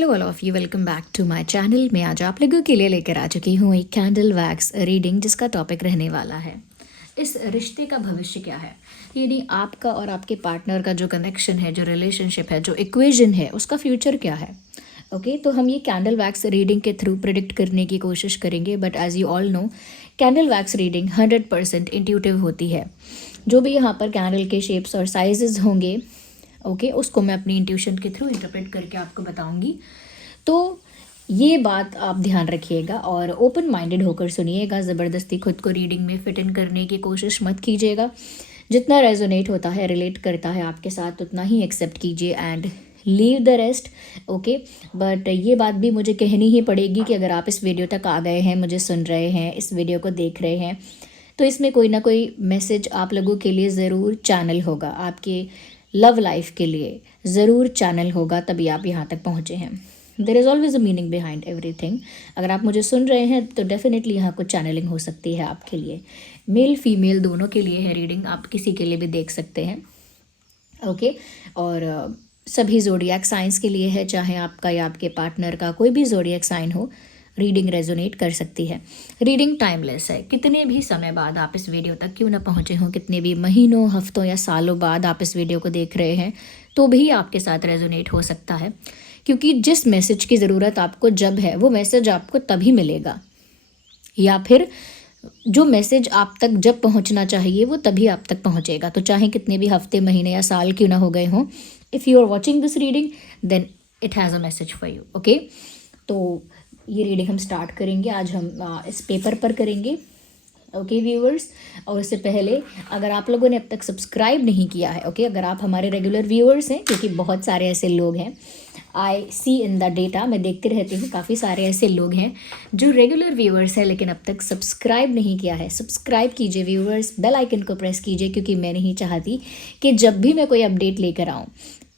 Hello all of you, welcome back to my channel. मैं आज आप लोगों के लिए लेकर आ चुकी हूँ एक कैंडल वैक्स रीडिंग, जिसका टॉपिक रहने वाला है इस रिश्ते का भविष्य क्या है। यानी आपका और आपके पार्टनर का जो कनेक्शन है, जो रिलेशनशिप है, जो इक्वेशन है, उसका फ्यूचर क्या है। ओके तो हम ये कैंडल वैक्स रीडिंग के थ्रू प्रिडिक्ट करने की कोशिश करेंगे। But as you all know, candle wax reading 100% intuitive होती है। जो भी यहाँ पर कैंडल के शेप्स और साइजेस होंगे, ओके उसको मैं अपनी इंट्यूशन के थ्रू इंटरप्रेट करके आपको बताऊंगी। तो ये बात आप ध्यान रखिएगा और ओपन माइंडेड होकर सुनिएगा। ज़बरदस्ती खुद को रीडिंग में फिट इन करने की कोशिश मत कीजिएगा। जितना रेजोनेट होता है, रिलेट करता है आपके साथ, उतना ही एक्सेप्ट कीजिए and leave the rest. Okay but ये बात भी मुझे कहनी ही पड़ेगी कि अगर आप इस वीडियो तक आ गए हैं, मुझे सुन रहे हैं, इस वीडियो को देख रहे हैं, तो इसमें कोई ना कोई मैसेज आप लोगों के लिए ज़रूर चैनल होगा, आपके लव लाइफ के लिए ज़रूर चैनल होगा, तभी आप यहाँ तक पहुँचे हैं। There is always a meaning behind everything. अगर आप मुझे सुन रहे हैं तो डेफिनेटली यहाँ कुछ चैनलिंग हो सकती है आपके लिए। मेल फीमेल दोनों के लिए है रीडिंग, आप किसी के लिए भी देख सकते हैं। ओके और सभी जोडियक साइंस के लिए है, चाहे आपका या आपके पार्टनर का कोई भी जोडियक साइन हो, रीडिंग रेजोनेट कर सकती है। रीडिंग टाइमलेस है। कितने भी समय बाद आप इस वीडियो तक क्यों ना पहुँचे हों, कितने भी महीनों, हफ्तों या सालों बाद आप इस वीडियो को देख रहे हैं, तो भी आपके साथ रेजोनेट हो सकता है। क्योंकि जिस मैसेज की ज़रूरत आपको जब है, वो मैसेज आपको तभी मिलेगा, या फिर जो मैसेज आप तक जब पहुंचना चाहिए वो तभी आप तक पहुंचेगा। तो चाहे कितने भी हफ्ते, महीने या साल क्यों ना हो गए हों, if you are watching this reading then it has a message for you. Okay तो ये रीडिंग हम स्टार्ट करेंगे। आज हम इस पेपर पर करेंगे। ओके व्यूअर्स, और उससे पहले अगर आप लोगों ने अब तक सब्सक्राइब नहीं किया है, ओके अगर आप हमारे रेगुलर व्यूअर्स हैं, क्योंकि बहुत सारे ऐसे लोग हैं, आई सी इन द डेटा, मैं देखती रहती हूँ, काफ़ी सारे ऐसे लोग हैं जो रेगुलर व्यूअर्स हैं लेकिन अब तक सब्सक्राइब नहीं किया है। सब्सक्राइब कीजिए व्यूअर्स, बेल आइकन को प्रेस कीजिए, क्योंकि मैं नहीं चाहती कि जब भी मैं कोई अपडेट लेकर आऊँ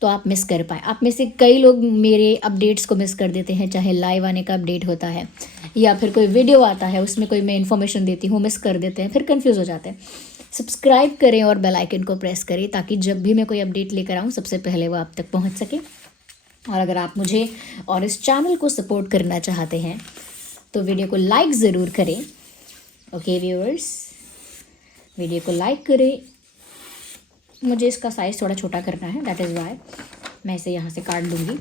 तो आप मिस कर पाएँ। आप में से कई लोग मेरे अपडेट्स को मिस कर देते हैं, चाहे लाइव आने का अपडेट होता है या फिर कोई वीडियो आता है, उसमें कोई मैं इन्फॉर्मेशन देती हूँ, मिस कर देते हैं, फिर कंफ्यूज हो जाते हैं। सब्सक्राइब करें और बेल आइकन को प्रेस करें, ताकि जब भी मैं कोई अपडेट लेकर आऊँ सबसे पहले वो आप तक पहुँच सके। और अगर आप मुझे और इस चैनल को सपोर्ट करना चाहते हैं तो वीडियो को लाइक ज़रूर करें। ओके व्यूअर्स, वीडियो को लाइक करें। मुझे इसका साइज़ थोड़ा छोटा करना है, दैट इज़ वाई मैं इसे यहाँ से काट लूँगी।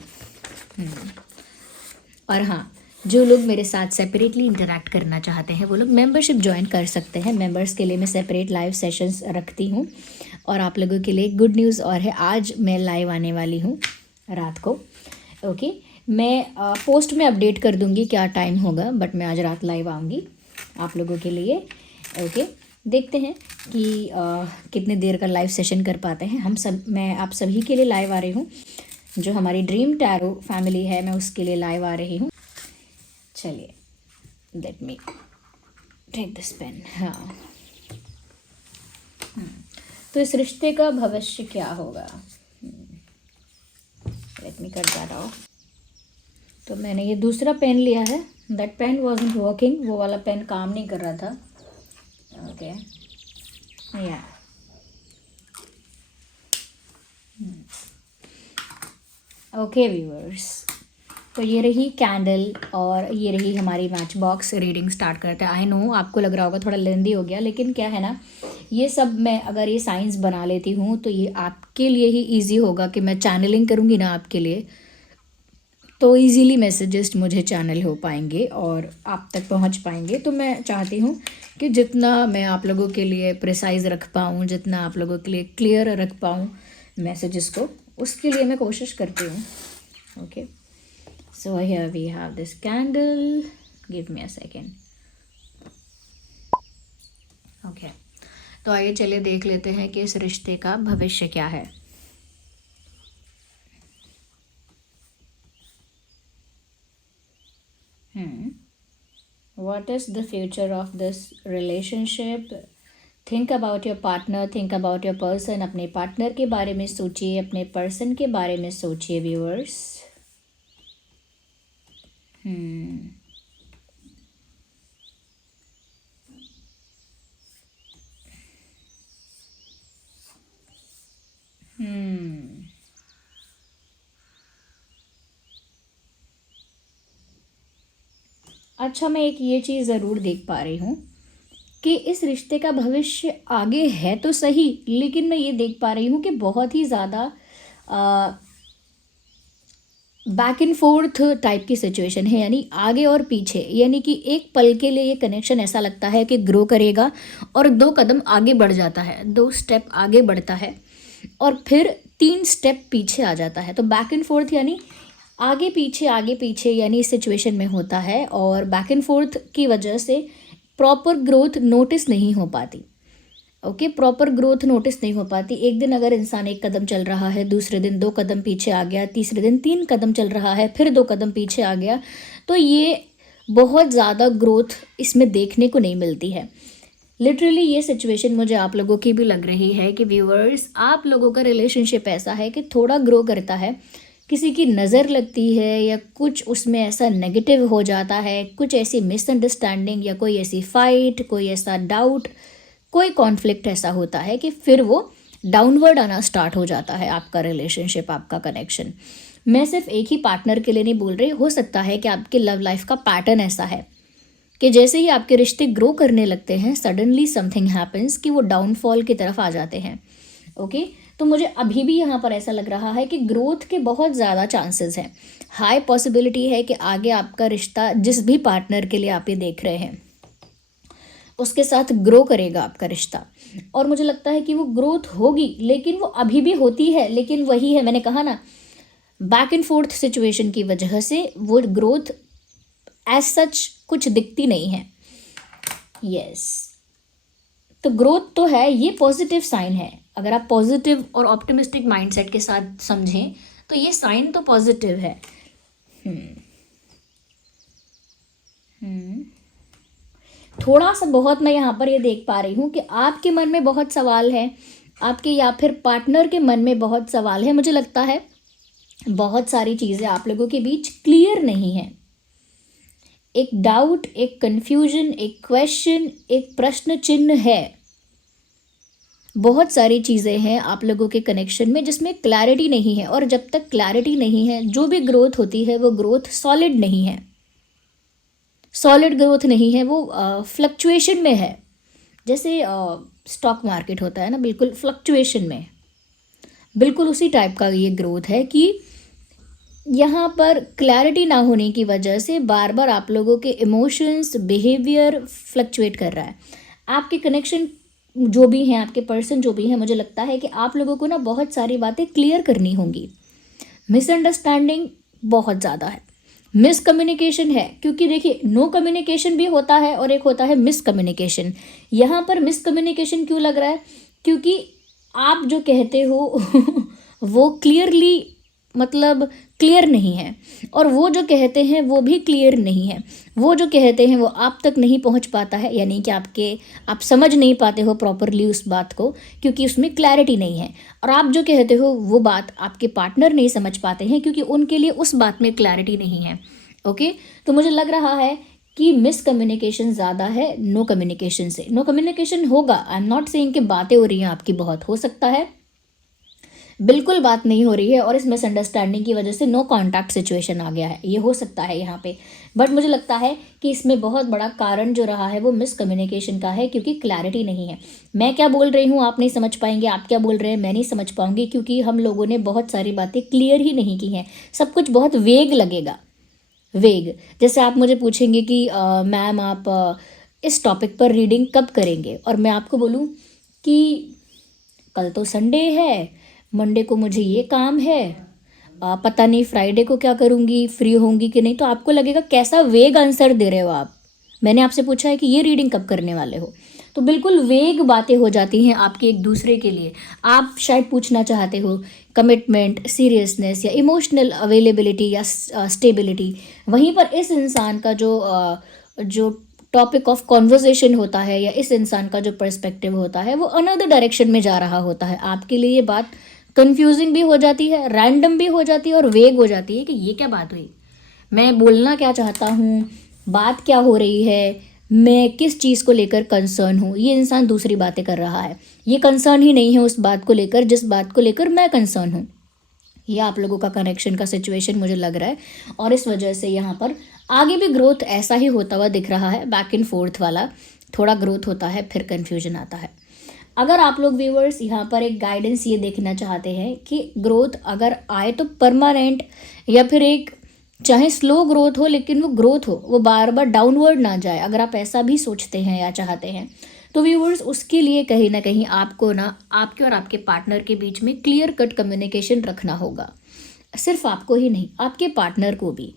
और हाँ, जो लोग मेरे साथ सेपरेटली इंटरैक्ट करना चाहते हैं वो लोग मेंबरशिप ज्वाइन कर सकते हैं। मेंबर्स के लिए मैं सेपरेट लाइव सेशंस रखती हूँ। और आप लोगों के लिए गुड न्यूज़ और है, आज मैं लाइव आने वाली हूँ रात को। ओके मैं पोस्ट में अपडेट कर दूँगी क्या टाइम होगा, बट मैं आज रात लाइव आऊँगी आप लोगों के लिए। ओके देखते हैं कि कितने देर का लाइव सेशन कर पाते हैं हम सब। मैं आप सभी के लिए लाइव आ रही हूँ, जो हमारी ड्रीम टैरो फैमिली है, मैं उसके लिए लाइव आ रही हूँ। चलिए, let me take this pen. हाँ तो इस रिश्ते का भविष्य क्या होगा, let me cut that off. तो मैंने ये दूसरा पेन लिया है, दैट पेन वॉजंट वर्किंग, वो वाला पेन काम नहीं कर रहा था। ओके या ओके व्यूअर्स, तो ये रही कैंडल और ये रही हमारी मैच बॉक्स। रीडिंग स्टार्ट करते हैं। आई नो आपको लग रहा होगा थोड़ा लेंदी हो गया, लेकिन क्या है ना, ये सब मैं अगर ये साइंस बना लेती हूँ तो ये आपके लिए ही इजी होगा कि मैं चैनलिंग करूँगी ना आपके लिए, तो इजीली मैसेजेस मुझे चैनल हो पाएंगे और आप तक पहुँच पाएंगे। तो मैं चाहती हूँ कि जितना मैं आप लोगों के लिए प्रिसाइज रख पाऊँ, जितना आप लोगों के लिए क्लियर रख पाऊँ मैसेजेस को, उसके लिए मैं कोशिश करती हूँ। Okay so here we have this candle, give me a second. Okay तो आइए चलिए देख लेते हैं कि इस रिश्ते का भविष्य क्या है। What is the future of this relationship? Think about your partner, think about your person. अपने पार्टनर के बारे में सोचिए, अपने पर्सन के बारे में सोचिए व्यूअर्स। अच्छा, मैं एक ये चीज़ ज़रूर देख पा रही हूँ कि इस रिश्ते का भविष्य आगे है तो सही, लेकिन मैं ये देख पा रही हूँ कि बहुत ही ज़्यादा बैक एंड फोर्थ टाइप की सिचुएशन है, यानी आगे और पीछे। यानी कि एक पल के लिए ये कनेक्शन ऐसा लगता है कि ग्रो करेगा और 2 कदम आगे बढ़ जाता है, 2 स्टेप आगे बढ़ता है और फिर 3 स्टेप पीछे आ जाता है। तो बैक एंड फोर्थ यानी आगे पीछे यानी इस सिचुएशन में होता है, और बैक एंड फोर्थ की वजह से प्रॉपर ग्रोथ नोटिस नहीं हो पाती। ओके, प्रॉपर ग्रोथ नोटिस नहीं हो पाती। एक दिन अगर इंसान 1 कदम चल रहा है, दूसरे दिन 2 कदम पीछे आ गया, तीसरे दिन 3 कदम चल रहा है, फिर 2 कदम पीछे आ गया, तो ये बहुत ज़्यादा ग्रोथ इसमें देखने को नहीं मिलती है। लिटरली ये सिचुएशन मुझे आप लोगों की भी लग रही है कि व्यूअर्स, आप लोगों का रिलेशनशिप ऐसा है कि थोड़ा ग्रो करता है, किसी की नज़र लगती है या कुछ उसमें ऐसा नेगेटिव हो जाता है, कुछ ऐसी मिसअंडरस्टैंडिंग या कोई ऐसी फाइट, कोई ऐसा डाउट, कोई कॉन्फ्लिक्ट ऐसा होता है कि फिर वो डाउनवर्ड आना स्टार्ट हो जाता है आपका रिलेशनशिप, आपका कनेक्शन। मैं सिर्फ एक ही पार्टनर के लिए नहीं बोल रही, हो सकता है कि आपके लव लाइफ का पैटर्न ऐसा है कि जैसे ही आपके रिश्ते ग्रो करने लगते हैं, सडनली समथिंग हैपन्स कि वो डाउनफॉल की तरफ आ जाते हैं। ओके, तो मुझे अभी भी यहाँ पर ऐसा लग रहा है कि ग्रोथ के बहुत ज़्यादा चांसेस हैं। हाई पॉसिबिलिटी है कि आगे आपका रिश्ता, जिस भी पार्टनर के लिए आप ये देख रहे हैं, उसके साथ ग्रो करेगा आपका रिश्ता। और मुझे लगता है कि वो ग्रोथ होगी, लेकिन वो अभी भी होती है, लेकिन वही है, मैंने कहा ना, बैक एंड फोर्थ सिचुएशन की वजह से वो ग्रोथ एज सच कुछ दिखती नहीं है। यस, तो ग्रोथ तो है, ये पॉजिटिव साइन है। अगर आप पॉजिटिव और ऑप्टिमिस्टिक माइंडसेट के साथ समझें तो ये साइन तो पॉजिटिव है। थोड़ा सा बहुत मैं यहाँ पर ये देख पा रही हूँ कि आपके मन में बहुत सवाल है, आपके या फिर पार्टनर के मन में बहुत सवाल है। मुझे लगता है बहुत सारी चीज़ें आप लोगों के बीच क्लियर नहीं है। एक डाउट, एक कन्फ्यूजन, एक क्वेश्चन, एक प्रश्न चिन्ह है। बहुत सारी चीज़ें हैं आप लोगों के कनेक्शन में जिसमें क्लैरिटी नहीं है, और जब तक क्लैरिटी नहीं है, जो भी ग्रोथ होती है वो ग्रोथ सॉलिड नहीं है, सॉलिड ग्रोथ नहीं है, वो फ्लक्चुएशन में है। जैसे स्टॉक मार्केट होता है ना, बिल्कुल फ्लक्चुएशन में, बिल्कुल उसी टाइप का ये ग्रोथ है कि यहाँ पर क्लैरिटी ना होने की वजह से बार बार आप लोगों के इमोशंस, बिहेवियर फ्लक्चुएट कर रहा है। आपके कनेक्शन जो भी हैं, आपके पर्सन जो भी हैं, मुझे लगता है कि आप लोगों को ना बहुत सारी बातें क्लियर करनी होंगी। मिसअंडरस्टैंडिंग बहुत ज़्यादा है, मिसकम्युनिकेशन है, क्योंकि देखिए नो कम्युनिकेशन भी होता है और एक होता है मिसकम्युनिकेशन। यहाँ पर मिसकम्युनिकेशन क्यों लग रहा है? क्योंकि आप जो कहते हो वो क्लियरली, मतलब क्लियर नहीं है, और वो जो कहते हैं वो भी क्लियर नहीं है। वो जो कहते हैं वो आप तक नहीं पहुंच पाता है, यानी कि आप समझ नहीं पाते हो प्रॉपरली उस बात को, क्योंकि उसमें क्लैरिटी नहीं है। और आप जो कहते हो वो बात आपके पार्टनर नहीं समझ पाते हैं, क्योंकि उनके लिए उस बात में क्लैरिटी नहीं है। ओके, तो मुझे लग रहा है कि मिसकम्युनिकेशन ज़्यादा है नो कम्युनिकेशन से। नो कम्युनिकेशन होगा, आई एम नॉट सेइंग कि बातें हो रही हैं आपकी, बहुत हो सकता है बिल्कुल बात नहीं हो रही है और इस मिसअंडरस्टैंडिंग की वजह से नो कॉन्टैक्ट सिचुएशन आ गया है, ये हो सकता है यहाँ पे। बट मुझे लगता है कि इसमें बहुत बड़ा कारण जो रहा है वो मिसकम्युनिकेशन का है, क्योंकि क्लैरिटी नहीं है। मैं क्या बोल रही हूँ आप नहीं समझ पाएंगे, आप क्या बोल रहे हैं मैं नहीं समझ पाऊंगी, क्योंकि हम लोगों ने बहुत सारी बातें क्लियर ही नहीं की हैं। सब कुछ बहुत वेग लगेगा, वेग। जैसे आप मुझे पूछेंगे कि मैम आप इस टॉपिक पर रीडिंग कब करेंगे, और मैं आपको बोलूँ कि कल तो संडे है, मंडे को मुझे ये काम है, पता नहीं फ्राइडे को क्या करूँगी, फ्री होंगी कि नहीं, तो आपको लगेगा कैसा वेग आंसर दे रहे हो आप। मैंने आपसे पूछा है कि ये रीडिंग कब करने वाले हो, तो बिल्कुल वेग बातें हो जाती हैं आपके एक दूसरे के लिए। आप शायद पूछना चाहते हो कमिटमेंट, सीरियसनेस या इमोशनल अवेलेबिलिटी या स्टेबिलिटी, वहीं पर इस इंसान का जो टॉपिक ऑफ कॉन्वर्जेशन होता है या इस इंसान का जो पर्सपेक्टिव होता है वो अनदर डायरेक्शन में जा रहा होता है। आपके लिए ये बात कंफ्यूजिंग भी हो जाती है, रैंडम भी हो जाती है और वेग हो जाती है कि ये क्या बात हुई, मैं बोलना क्या चाहता हूँ, बात क्या हो रही है, मैं किस चीज़ को लेकर कंसर्न हूँ। ये इंसान दूसरी बातें कर रहा है, ये कंसर्न ही नहीं है उस बात को लेकर जिस बात को लेकर मैं कंसर्न हूँ। ये आप लोगों का कनेक्शन का सिचुएशन मुझे लग रहा है, और इस वजह से यहाँ पर आगे भी ग्रोथ ऐसा ही होता हुआ दिख रहा है, बैक एंड फोर्थ वाला थोड़ा ग्रोथ होता है, फिर कन्फ्यूजन आता है। अगर आप लोग व्यूअर्स यहाँ पर एक गाइडेंस ये देखना चाहते हैं कि ग्रोथ अगर आए तो परमानेंट, या फिर एक चाहे स्लो ग्रोथ हो लेकिन वो ग्रोथ हो, वो बार बार डाउनवर्ड ना जाए, अगर आप ऐसा भी सोचते हैं या चाहते हैं तो व्यूअर्स उसके लिए कहीं ना कहीं आपको ना आपके और आपके पार्टनर के बीच में क्लियर कट कम्युनिकेशन रखना होगा। सिर्फ आपको ही नहीं, आपके पार्टनर को भी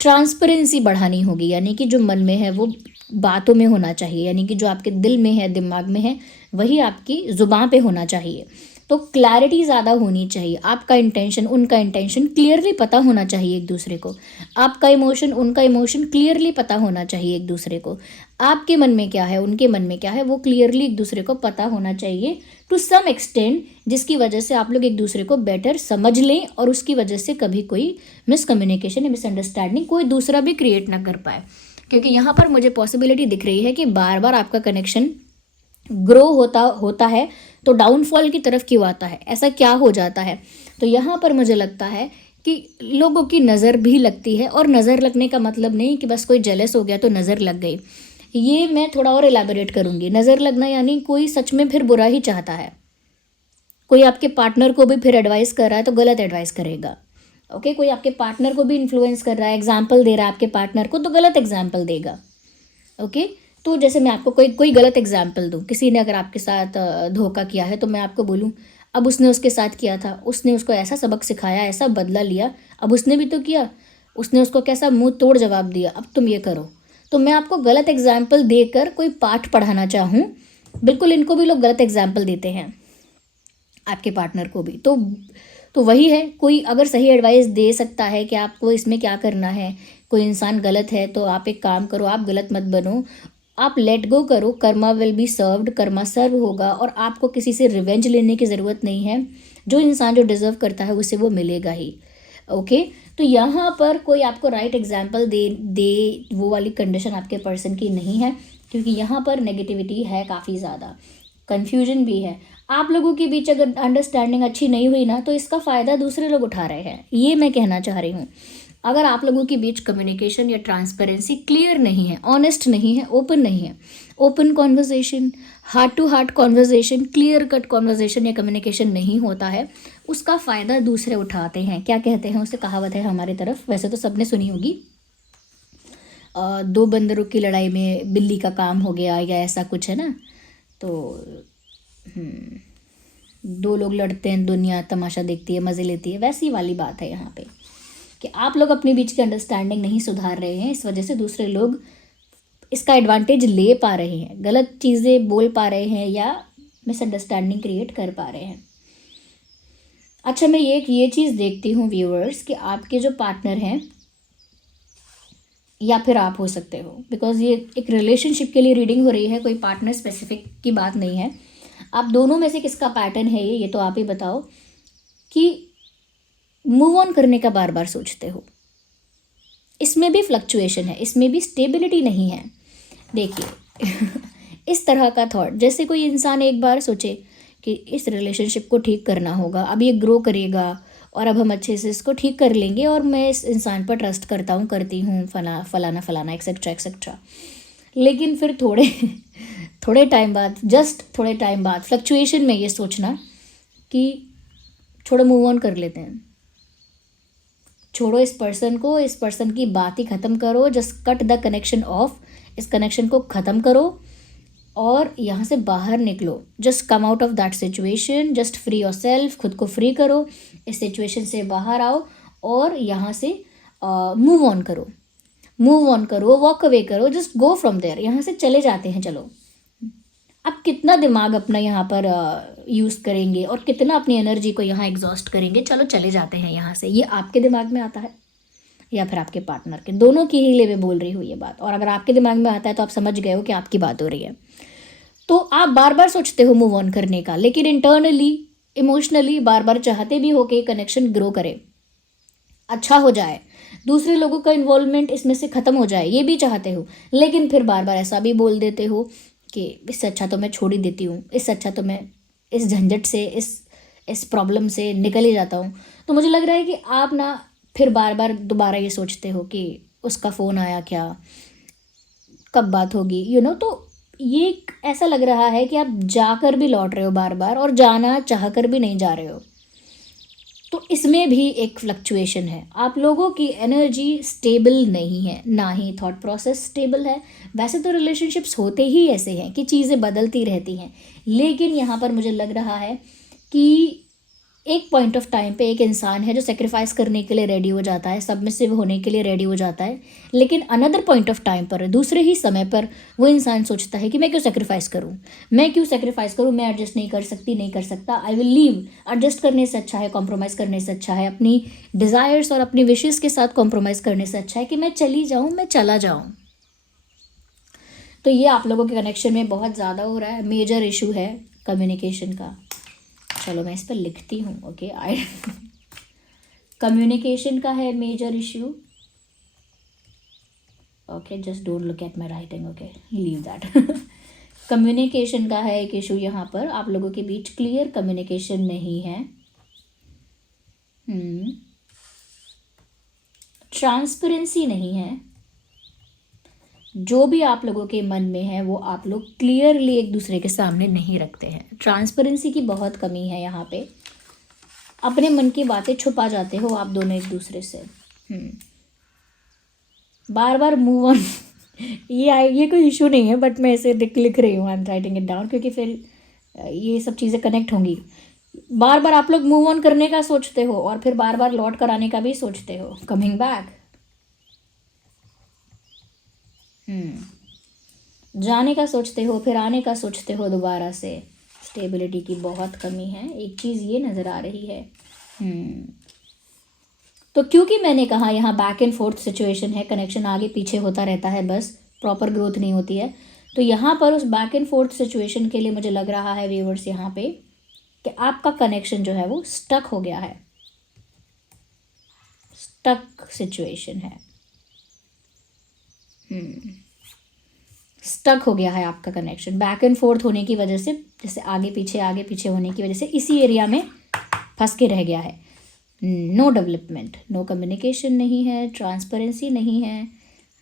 ट्रांसपेरेंसी बढ़ानी होगी, यानी कि जो मन में है वो बातों में होना चाहिए, यानी कि जो आपके दिल में है, दिमाग में है, वही आपकी ज़ुबान पे होना चाहिए। तो क्लैरिटी ज़्यादा होनी चाहिए, आपका इंटेंशन उनका इंटेंशन क्लियरली पता होना चाहिए एक दूसरे को, आपका इमोशन उनका इमोशन क्लियरली पता होना चाहिए एक दूसरे को, आपके मन में क्या है उनके मन में क्या है वो क्लियरली एक दूसरे को पता होना चाहिए टू सम एक्सटेंट, जिसकी वजह से आप लोग एक दूसरे को बेटर समझ लें और उसकी वजह से कभी कोई मिसकम्युनिकेशन या मिसअंडरस्टैंडिंग कोई दूसरा भी क्रिएट ना कर पाए। क्योंकि यहाँ पर मुझे पॉसिबिलिटी दिख रही है कि बार बार आपका कनेक्शन ग्रो होता है तो डाउनफॉल की तरफ क्यों आता है, ऐसा क्या हो जाता है। तो यहाँ पर मुझे लगता है कि लोगों की नज़र भी लगती है, और नज़र लगने का मतलब नहीं कि बस कोई जेलस हो गया तो नज़र लग गई, ये मैं थोड़ा और एलैबोरेट करूँगी। नज़र लगना यानी कोई सच में फिर बुरा ही चाहता है, कोई आपके पार्टनर को भी फिर एडवाइस कर रहा है तो गलत एडवाइस करेगा। ओके, कोई आपके पार्टनर को भी इन्फ्लुएंस कर रहा है, एग्जाम्पल दे रहा है आपके पार्टनर को तो गलत एग्जाम्पल देगा। ओके, तो जैसे मैं आपको कोई गलत एग्जाम्पल दूँ, किसी ने अगर आपके साथ धोखा किया है तो मैं आपको बोलूँ अब उसने उसके साथ किया था, उसने उसको ऐसा सबक सिखाया, ऐसा बदला लिया, अब उसने भी तो किया, उसने उसको कैसा मुंह तोड़ जवाब दिया, अब तुम ये करो। तो मैं आपको गलत एग्जाम्पल देकर कोई पाठ पढ़ाना चाहूँ, बिल्कुल इनको भी लोग गलत एग्जाम्पल देते हैं आपके पार्टनर को भी। तो वही है, कोई अगर सही एडवाइस दे सकता है कि आपको इसमें क्या करना है, कोई इंसान गलत है तो आप एक काम करो, आप गलत मत बनो, आप लेट गो करो, karma will be served, karma serve होगा और आपको किसी से रिवेंज लेने की ज़रूरत नहीं है। जो इंसान जो डिज़र्व करता है उसे वो मिलेगा ही। ओके, तो यहाँ पर कोई आपको राइट एग्जाम्पल दे वो वाली कंडीशन आपके पर्सन की नहीं है, क्योंकि यहाँ पर नेगेटिविटी है काफ़ी ज़्यादा, कन्फ्यूजन भी है। आप लोगों के बीच अगर अंडरस्टैंडिंग अच्छी नहीं हुई ना तो इसका फ़ायदा दूसरे लोग उठा रहे हैं, ये मैं कहना चाह रही हूँ। अगर आप लोगों के बीच कम्युनिकेशन या ट्रांसपेरेंसी क्लियर नहीं है, ऑनेस्ट नहीं है, ओपन नहीं है, open conversation, heart to heart conversation, clear cut conversation या कम्युनिकेशन नहीं होता है, उसका फ़ायदा दूसरे उठाते हैं। क्या कहते हैं उसे, कहावत है हमारी तरफ, वैसे तो सबने सुनी होगी, दो बंदरों की लड़ाई में बिल्ली का काम हो गया, या ऐसा कुछ है ना। तो दो लोग लड़ते हैं, दुनिया तमाशा देखती है, मज़े लेती है, वैसी वाली बात है यहाँ पे कि आप लोग अपने बीच की अंडरस्टैंडिंग नहीं सुधार रहे हैं, इस वजह से दूसरे लोग इसका एडवांटेज ले पा रहे हैं, गलत चीज़ें बोल पा रहे हैं या मिसअंडरस्टैंडिंग क्रिएट कर पा रहे हैं। अच्छा, मैं ये चीज़ देखती हूँ व्यूअर्स कि आपके जो पार्टनर हैं या फिर आप हो सकते हो, बिकॉज ये एक रिलेशनशिप के लिए रीडिंग हो रही है, कोई पार्टनर स्पेसिफिक की बात नहीं है। आप दोनों में से किसका पैटर्न है ये तो आप ही बताओ कि मूव ऑन करने का बार बार सोचते हो। इसमें भी फ्लक्चुएशन है, इसमें भी स्टेबिलिटी नहीं है। देखिए इस तरह का थॉट, जैसे कोई इंसान एक बार सोचे कि इस रिलेशनशिप को ठीक करना होगा, अब ये ग्रो करेगा और अब हम अच्छे से इसको ठीक कर लेंगे और मैं इस इंसान पर ट्रस्ट करता हूँ, करती हूँ, फलाना एक्सेट्रा एक्सेट्रा। लेकिन फिर थोड़े टाइम बाद, जस्ट थोड़े टाइम बाद फ्लक्चुएशन में ये सोचना कि छोड़ो, मूव ऑन कर लेते हैं, छोड़ो इस पर्सन को, इस पर्सन की बात ही ख़त्म करो, just cut the connection of, इस कनेक्शन को ख़त्म करो और यहाँ से बाहर निकलो, just come out of that situation, just free your self, खुद को फ्री करो, इस सिचुएशन से बाहर आओ और यहाँ से मूव ऑन करो, वॉक अवे करो, जस्ट गो फ्रॉम देयर, यहाँ से चले जाते हैं। चलो, अब कितना दिमाग अपना यहाँ पर यूज़ करेंगे और कितना अपनी एनर्जी को यहाँ एग्जॉस्ट करेंगे, चलो चले जाते हैं यहाँ से। ये आपके दिमाग में आता है या फिर आपके पार्टनर के, दोनों की ही लिए मैं बोल रही हूँ ये बात। और अगर आपके दिमाग में आता है तो आप समझ गए हो कि आपकी बात हो रही है। तो आप बार बार सोचते हो मूव ऑन करने का, लेकिन इंटरनली इमोशनली बार बार चाहते भी हो कि कनेक्शन ग्रो करे, अच्छा हो जाए, दूसरे लोगों का इन्वॉल्वमेंट इसमें से ख़त्म हो जाए, ये भी चाहते हो। लेकिन फिर बार बार ऐसा भी बोल देते हो कि इससे अच्छा तो मैं छोड़ ही देती हूँ, इससे अच्छा तो मैं इस झंझट से, इस प्रॉब्लम से निकल ही जाता हूँ। तो मुझे लग रहा है कि आप ना फिर बार बार दोबारा ये सोचते हो कि उसका फ़ोन आया क्या, कब बात होगी, तो ये ऐसा लग रहा है कि आप जाकर भी लौट रहे हो बार बार और जाना चाह कर भी नहीं जा रहे हो। तो इसमें भी एक फ्लक्चुएशन है, आप लोगों की एनर्जी स्टेबल नहीं है, ना ही थॉट प्रोसेस स्टेबल है। वैसे तो रिलेशनशिप्स होते ही ऐसे हैं कि चीज़ें बदलती रहती हैं, लेकिन यहाँ पर मुझे लग रहा है कि एक पॉइंट ऑफ टाइम पे एक इंसान है जो सेक्रीफाइस करने के लिए रेडी हो जाता है, सबमिसिव होने के लिए रेडी हो जाता है, लेकिन अनदर पॉइंट ऑफ टाइम पर, दूसरे ही समय पर, वो इंसान सोचता है कि मैं क्यों सेक्रीफाइस करूं, मैं क्यों सेक्रीफाइस करूं, मैं एडजस्ट नहीं कर सकती, नहीं कर सकता, आई विल लीव। एडजस्ट करने से अच्छा है, कॉम्प्रोमाइज़ करने से अच्छा है, अपनी डिज़ायर्स और अपनी विशेज़ के साथ कॉम्प्रोमाइज़ करने से अच्छा है कि मैं चली जाऊँ, मैं चला जाऊँ। तो ये आप लोगों के कनेक्शन में बहुत ज़्यादा हो रहा है, मेजर इशू है कम्युनिकेशन का। चलो मैं इस पर लिखती हूँ, ओके। कम्युनिकेशन का है major issue, okay, just don't look at my writing, okay, leave that. Communication का है एक इशू यहाँ पर, आप लोगों के बीच क्लियर कम्युनिकेशन नहीं है। ट्रांसपेरेंसी नहीं है, जो भी आप लोगों के मन में है वो आप लोग क्लियरली एक दूसरे के सामने नहीं रखते हैं। ट्रांसपेरेंसी की बहुत कमी है यहाँ पे, अपने मन की बातें छुपा जाते हो आप दोनों एक दूसरे से। बार बार मूव ऑन। ये कोई इशू नहीं है, बट मैं इसे लिख रही हूँ, I am writing it down, क्योंकि फिर ये सब चीज़ें कनेक्ट होंगी। बार बार आप लोग मूव ऑन करने का सोचते हो और फिर बार बार लौट कर आने का भी सोचते हो, कमिंग बैक। जाने का सोचते हो, फिर आने का सोचते हो दोबारा से। स्टेबिलिटी की बहुत कमी है, एक चीज़ ये नज़र आ रही है। तो क्योंकि मैंने कहा यहाँ बैक एंड फोर्थ सिचुएशन है, कनेक्शन आगे पीछे होता रहता है, बस प्रॉपर ग्रोथ नहीं होती है। तो यहाँ पर उस बैक एंड फोर्थ सिचुएशन के लिए मुझे लग रहा है व्यूअर्स यहाँ पे कि आपका कनेक्शन जो है वो स्टक हो गया है, स्टक सिचुएशन है। स्टक हो गया है आपका कनेक्शन बैक एंड फोर्थ होने की वजह से, जैसे आगे पीछे होने की वजह से इसी एरिया में फंस के रह गया है। नो डेवलपमेंट, नो कम्युनिकेशन नहीं है, ट्रांसपेरेंसी नहीं है,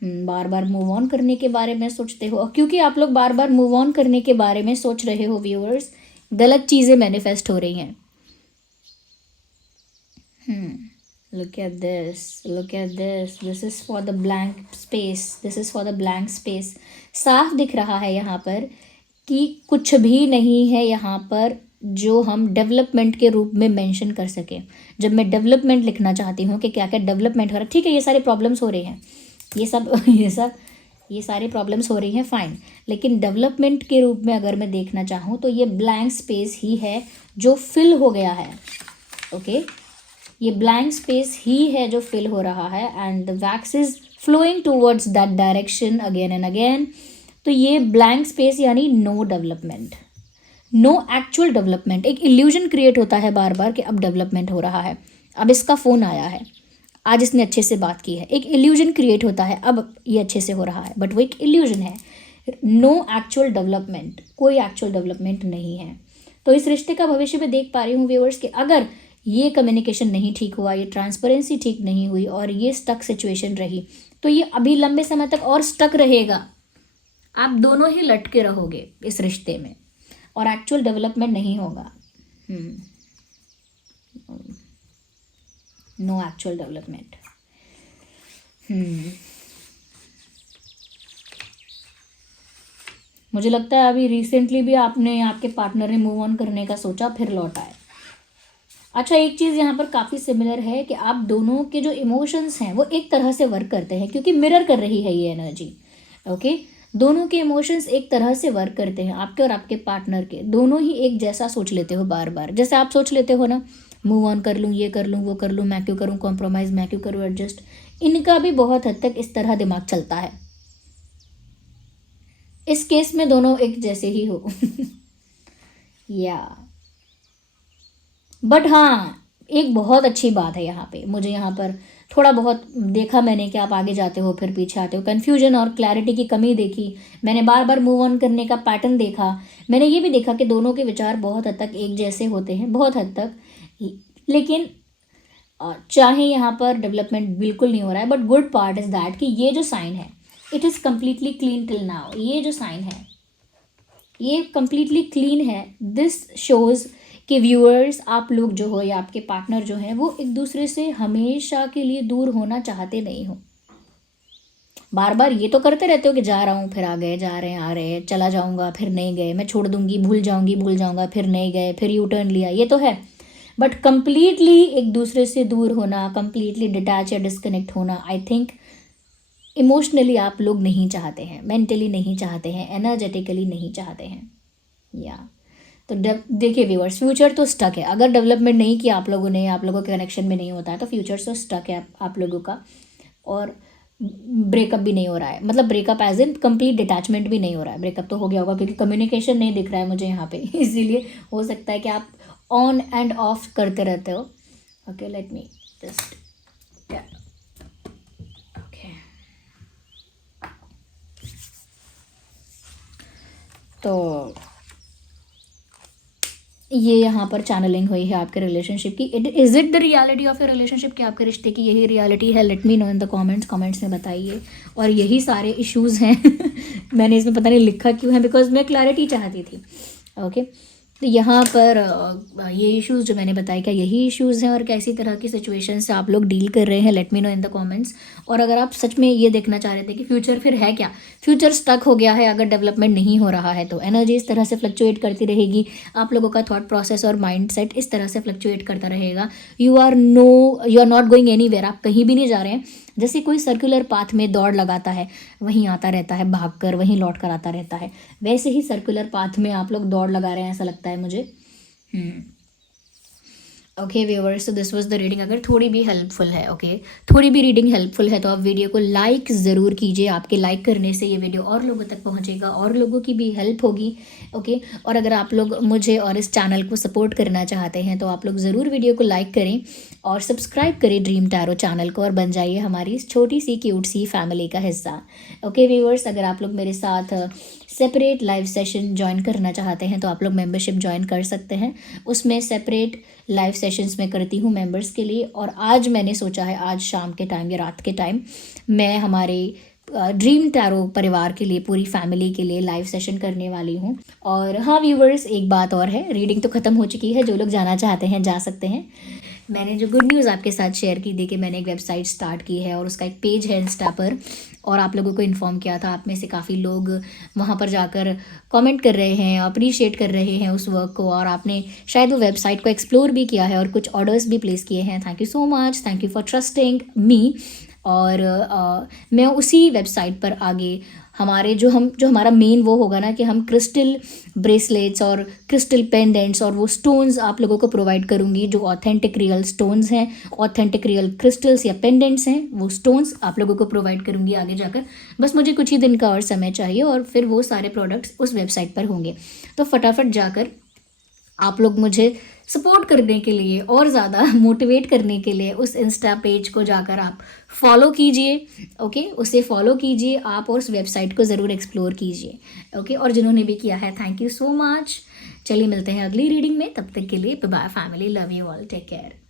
बार बार मूव ऑन करने के बारे में सोचते हो। क्योंकि आप लोग बार बार मूव ऑन करने के बारे में सोच रहे हो व्यूअर्स, गलत चीज़ें मैनिफेस्ट हो रही हैं। Look at this, look at this, this is for the blank space, this is for the blank space। साफ दिख रहा है यहाँ पर कि कुछ भी नहीं है यहाँ पर जो हम डेवलपमेंट के रूप में मेंशन कर सकें। जब मैं डेवलपमेंट लिखना चाहती हूँ कि क्या क्या डेवलपमेंट हो रहा है, ठीक है, ये सारे प्रॉब्लम्स हो रही हैं, ये सारे प्रॉब्लम्स हो रही हैं, फाइन, लेकिन डेवलपमेंट के रूप में अगर मैं देखना चाहूँ तो ये ब्लैंक स्पेस ही है जो फिल हो गया है, ओके। ये ब्लैंक स्पेस ही है जो फिल हो रहा है, and the wax is flowing towards that direction again and again. तो ये ब्लैंक स्पेस यानी no development, no actual development. एक इल्यूजन क्रिएट होता है बार बार कि अब डेवलपमेंट हो रहा है, अब इसका फ़ोन आया है, आज इसने अच्छे से बात की है, एक इल्यूजन क्रिएट होता है, अब ये अच्छे से हो रहा है, बट वो एक इल्यूजन है। नो एक्चुअल डेवलपमेंट, कोई एक्चुअल डेवलपमेंट नहीं है। तो इस रिश्ते का भविष्य में देख पा रही हूँ व्यूअर्स कि अगर ये कम्युनिकेशन नहीं ठीक हुआ, ये ट्रांसपेरेंसी ठीक नहीं हुई और ये स्टक सिचुएशन रही, तो ये अभी लंबे समय तक और स्टक रहेगा। आप दोनों ही लटके रहोगे इस रिश्ते में और एक्चुअल डेवलपमेंट नहीं होगा। No actual development. मुझे लगता है अभी रिसेंटली भी आपके पार्टनर ने मूव ऑन करने का सोचा, फिर लौट आए। अच्छा, एक चीज़ यहाँ पर काफ़ी सिमिलर है कि आप दोनों के जो इमोशंस हैं वो एक तरह से वर्क करते हैं, क्योंकि मिरर कर रही है ये एनर्जी, ओके। दोनों के इमोशंस एक तरह से वर्क करते हैं, आपके और आपके पार्टनर के। दोनों ही एक जैसा सोच लेते हो बार बार, जैसे आप सोच लेते हो ना, मूव ऑन कर लूँ, ये कर लूँ, वो कर लूँ, मैं क्यों करूँ कॉम्प्रोमाइज़, मैं क्यों करूँ एडजस्ट। इनका भी बहुत हद तक इस तरह दिमाग चलता है। इस केस में दोनों एक जैसे ही हो। या बट हाँ, एक बहुत अच्छी बात है यहाँ पे, मुझे यहाँ पर थोड़ा बहुत देखा मैंने कि आप आगे जाते हो फिर पीछे आते हो, कन्फ्यूजन और क्लैरिटी की कमी देखी मैंने, बार बार मूव ऑन करने का पैटर्न देखा मैंने, ये भी देखा कि दोनों के विचार बहुत हद तक एक जैसे होते हैं, बहुत हद तक। लेकिन चाहे यहाँ पर डेवलपमेंट बिल्कुल नहीं हो रहा है, but good part is that कि ये जो साइन है it is completely clean till now. ये जो साइन है ये कम्प्लीटली क्लीन है। दिस शोज़ कि व्यूअर्स, आप लोग जो हो या आपके पार्टनर जो हैं वो एक दूसरे से हमेशा के लिए दूर होना चाहते नहीं हो। बार बार ये तो करते रहते हो कि जा रहा हूँ फिर आ गए, जा रहे हैं आ रहे हैं, चला जाऊँगा फिर नहीं गए, मैं छोड़ दूँगी भूल जाऊँगी भूल जाऊँगा, फिर नहीं गए, फिर यू टर्न लिया, ये तो है। बट कंप्लीटली एक दूसरे से दूर होना, कंप्लीटली डिटैच या डिस्कनेक्ट होना, आई थिंक इमोशनली आप लोग नहीं चाहते हैं, मेंटली नहीं चाहते हैं, एनर्जेटिकली नहीं चाहते हैं। या तो देखिए व्यूअर्स, फ्यूचर तो स्टक है। अगर डेवलपमेंट नहीं किया आप लोगों ने, आप लोगों के कनेक्शन में नहीं होता है, तो फ्यूचर तो स्टक है आप लोगों का। और ब्रेकअप भी नहीं हो रहा है, मतलब breakup as in complete detachment भी नहीं हो रहा है। ब्रेकअप तो हो गया होगा क्योंकि कम्युनिकेशन नहीं दिख रहा है मुझे यहाँ पे इसीलिए हो सकता है कि आप ऑन एंड ऑफ करते रहते हो। Okay, let me just okay. तो ये यहाँ पर चैनलिंग हुई है आपके रिलेशनशिप की। Is it the reality of your relationship? कि आपके रिश्ते की यही रियलिटी है? Let me know in the comments में बताइए। और यही सारे इश्यूज़ हैं मैंने इसमें पता नहीं लिखा क्यों है, बिकॉज मैं क्लैरिटी चाहती थी। ओके, तो यहाँ पर ये इश्यूज़ जो मैंने बताया, क्या यही इश्यूज़ हैं और कैसी तरह की सिचुएशन से आप लोग डील कर रहे हैं? Let me know in the comments. और अगर आप सच में ये देखना चाह रहे थे कि फ्यूचर फिर है क्या, फ्यूचर स्टक हो गया है, अगर डेवलपमेंट नहीं हो रहा है तो एनर्जी इस तरह से फ्लक्चुएट करती रहेगी, आप लोगों का थॉट प्रोसेस और माइंड सेट इस तरह से फ्लक्चुएट करता रहेगा। You are not going anywhere, आप कहीं भी नहीं जा रहे हैं। जैसे कोई सर्कुलर पाथ में दौड़ लगाता है, वहीं आता रहता है भागकर, वहीं लौट कर आता रहता है, वैसे ही सर्कुलर पाथ में आप लोग दौड़ लगा रहे हैं, ऐसा लगता है मुझे। ओके व्यूअर्स, तो दिस वाज द रीडिंग। अगर थोड़ी भी हेल्पफुल है, ओके, थोड़ी भी रीडिंग हेल्पफुल है तो आप वीडियो को लाइक ज़रूर कीजिए। आपके लाइक करने से ये वीडियो और लोगों तक पहुंचेगा और लोगों की भी हेल्प होगी। ओके, और अगर आप लोग मुझे और इस चैनल को सपोर्ट करना चाहते हैं तो आप लोग ज़रूर वीडियो को लाइक करें और सब्सक्राइब करें ड्रीम टैरो चैनल को और बन जाइए हमारी इस छोटी सी क्यूट सी फैमिली का हिस्सा। ओके व्यूअर्स, अगर आप लोग मेरे साथ सेपरेट लाइव सेशन ज्वाइन करना चाहते हैं तो आप लोग मेंबरशिप ज्वाइन कर सकते हैं। उसमें सेपरेट लाइव सेशंस में करती हूँ मेंबर्स के लिए। और आज मैंने सोचा है आज शाम के टाइम या रात के टाइम मैं हमारे ड्रीम टैरो परिवार के लिए, पूरी फैमिली के लिए लाइव सेशन करने वाली हूँ। और हाँ व्यूवर्स, एक बात और है, रीडिंग तो ख़त्म हो चुकी है, जो लोग जाना चाहते हैं जा सकते हैं। मैंने जो गुड न्यूज़ आपके साथ शेयर की थी कि मैंने एक वेबसाइट स्टार्ट की है और उसका एक पेज है इंस्टा पर, और आप लोगों को इन्फॉर्म किया था। आप में से काफ़ी लोग वहाँ पर जाकर कमेंट कर रहे हैं, अप्रिशिएट कर रहे हैं उस वर्क को, और आपने शायद वो वेबसाइट को एक्सप्लोर भी किया है और कुछ ऑर्डर्स भी प्लेस किए हैं। Thank you so much, thank you for trusting मी। और मैं उसी वेबसाइट पर आगे हमारे जो हमारा मेन वो होगा ना कि हम क्रिस्टल ब्रेसलेट्स और क्रिस्टल पेंडेंट्स और वो स्टोन्स आप लोगों को प्रोवाइड करूँगी, जो ऑथेंटिक रियल स्टोन्स हैं, ऑथेंटिक रियल क्रिस्टल्स या पेंडेंट्स हैं, वो स्टोन्स आप लोगों को प्रोवाइड करूँगी आगे जाकर। बस मुझे कुछ ही दिन का और समय चाहिए और फिर वो सारे प्रोडक्ट्स उस वेबसाइट पर होंगे। तो फटाफट जाकर आप लोग मुझे सपोर्ट करने के लिए और ज़्यादा मोटिवेट करने के लिए उस इंस्टा पेज को जाकर आप फॉलो कीजिए। ओके, उसे फॉलो कीजिए आप और उस वेबसाइट को ज़रूर एक्सप्लोर कीजिए। ओके, और जिन्होंने भी किया है थैंक यू सो मच। चलिए मिलते हैं अगली रीडिंग में, तब तक के लिए bye bye family, love you all, take care.